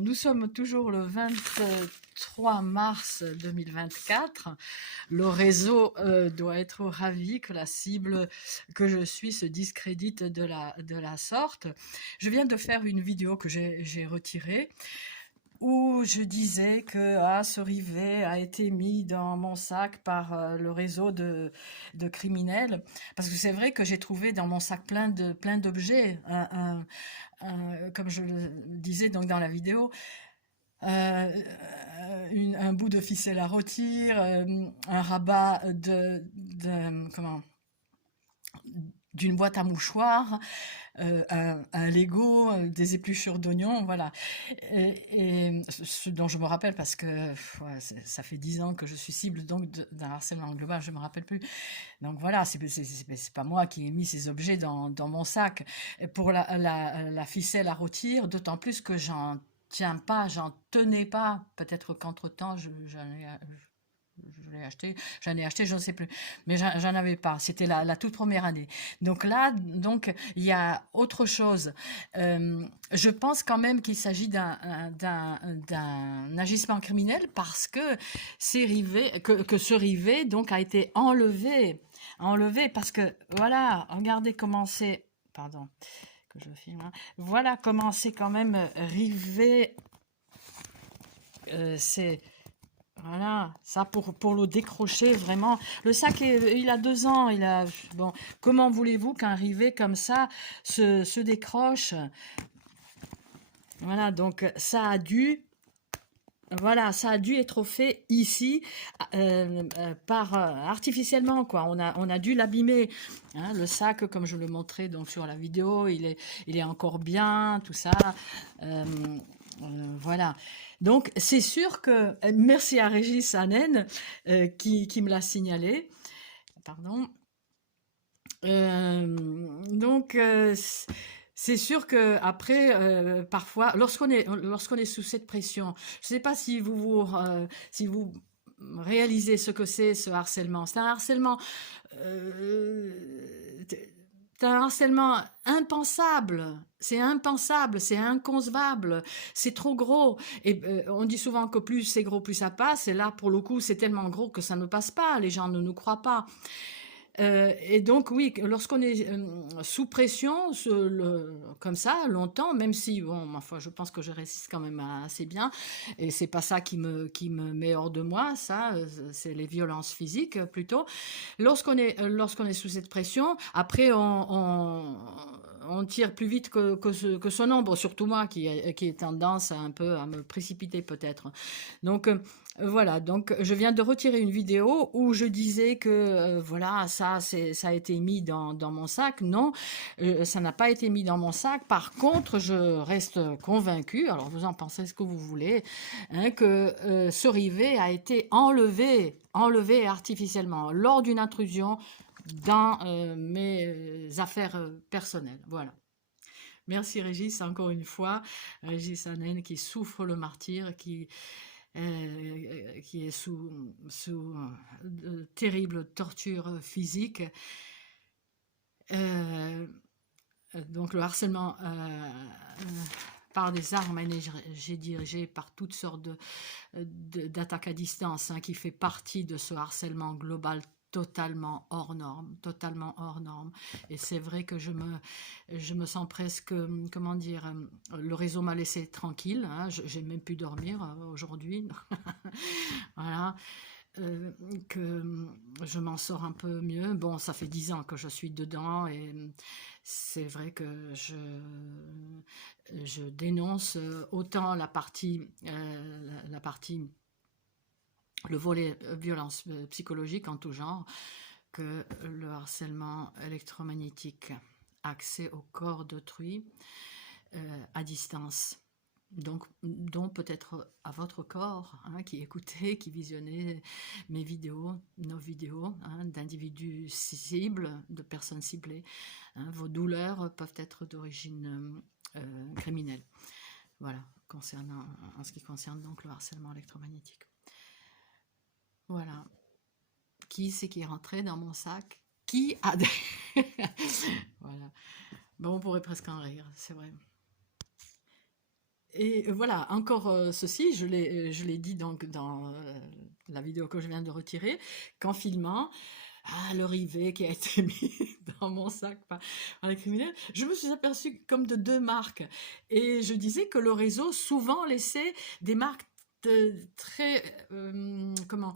Alors, nous sommes toujours le 23 mars 2024. Le réseau doit être ravi que la cible que je suis se discrédite de la sorte. Je viens de faire une vidéo que j'ai retirée où je disais que ce rivet a été mis dans mon sac par le réseau de criminels. Parce que c'est vrai que j'ai trouvé dans mon sac plein d'objets, comme je le disais donc dans la vidéo, un bout de ficelle à rôtir, un rabat comment, d'une boîte à mouchoirs, un Lego, des épluchures d'oignons, voilà. Et ce dont je me rappelle parce que ouais, ça fait 10 ans que je suis cible donc d'un harcèlement global, je me rappelle plus. Donc voilà, c'est pas moi qui ai mis ces objets dans mon sac. Et pour la ficelle à rôtir, d'autant plus que j'en tenais pas. Peut-être qu'entre-temps, j'en ai acheté, je ne sais plus, mais j'en avais pas. C'était la toute première année. Donc là, il y a autre chose. Je pense quand même qu'il s'agit d'un agissement criminel parce que ce rivet donc a été enlevé parce que voilà, regardez comment c'est. Pardon, que je filme. Hein. Voilà comment c'est quand même rivé. C'est voilà, ça pour le décrocher vraiment. Le sac, il a 2 ans. Bon, comment voulez-vous qu'un rivet comme ça se décroche? Voilà, donc voilà, ça a dû être fait ici artificiellement quoi. On a dû l'abîmer. Hein, le sac, comme je le montrais donc sur la vidéo, il est encore bien, tout ça. Euh, voilà. Donc c'est sûr que merci à Régis Hanen qui me l'a signalé. Pardon. Donc c'est sûr que après parfois lorsqu'on est sous cette pression, je ne sais pas si vous réalisez ce que c'est ce harcèlement. C'est un harcèlement euh, c'est un harcèlement impensable. C'est inconcevable, c'est trop gros. Et on dit souvent que plus c'est gros, plus ça passe. Et là, pour le coup, c'est tellement gros que ça ne passe pas. Les gens ne nous croient pas. Et donc oui, lorsqu'on est sous pression, comme ça, longtemps, même si, bon, ma foi, je pense que je résiste quand même assez bien, et c'est pas ça qui me met hors de moi, ça, c'est les violences physiques plutôt. Lorsqu'on est sous cette pression, après on tire plus vite que son ombre, surtout moi qui ai tendance un peu à me précipiter peut-être. Donc voilà, donc je viens de retirer une vidéo où je disais que voilà, ça a été mis dans mon sac. Non, ça n'a pas été mis dans mon sac. Par contre, je reste convaincue, alors vous en pensez ce que vous voulez, hein, que ce rivet a été enlevé artificiellement lors d'une intrusion dans mes affaires personnelles. Voilà. Merci Régis, encore une fois. Régis Hanen qui souffre le martyre, qui est sous de terribles tortures physiques. Euh, donc le harcèlement par des armes énergées dirigées par toutes sortes d'attaques à distance qui fait partie de ce harcèlement global totalement hors norme, totalement hors norme. Et c'est vrai que je me sens presque, comment dire, le réseau m'a laissé tranquille, hein, j'ai même pu dormir aujourd'hui. Voilà. Que je m'en sors un peu mieux. Bon, ça fait 10 ans que je suis dedans et c'est vrai que je dénonce autant la partie le volet violence psychologique en tout genre que le harcèlement électromagnétique, accès au corps d'autrui à distance. Donc peut-être à votre corps hein, qui écoutez, qui visionnez mes vidéos, nos vidéos hein, d'individus cibles, de personnes ciblées. Hein, vos douleurs peuvent être d'origine criminelle. Voilà, en ce qui concerne donc le harcèlement électromagnétique. Voilà. Qui c'est qui est rentré dans mon sac? Qui a des... Voilà. Bon, on pourrait presque en rire, c'est vrai. Et voilà, encore ceci, je l'ai dit donc dans la vidéo que je viens de retirer, qu'en filmant, le rivet qui a été mis dans mon sac par les criminels, je me suis aperçue comme de deux marques. Et je disais que le réseau souvent laissait des marques très, comment,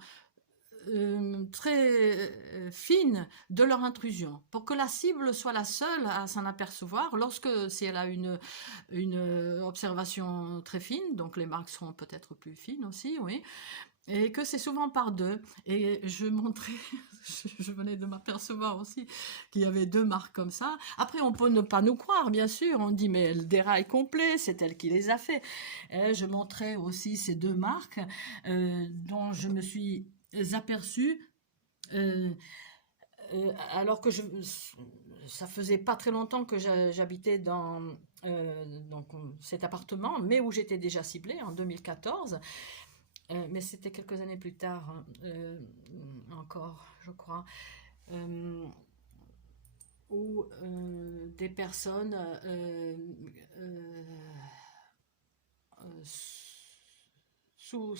très fines de leur intrusion, pour que la cible soit la seule à s'en apercevoir lorsque, si elle a une observation très fine, donc les marques seront peut-être plus fines aussi, oui, et que c'est souvent par deux. Et je montrais, je venais de m'apercevoir aussi qu'il y avait deux marques comme ça. Après, on peut ne pas nous croire, bien sûr. On dit, mais le dérail complet, c'est elle qui les a fait. Et je montrais aussi ces deux marques dont je me suis aperçue alors que ça faisait pas très longtemps que j'habitais dans donc, cet appartement, mais où j'étais déjà ciblée en 2014. Mais c'était quelques années plus tard, hein, encore, je crois, euh, où des personnes euh, sous,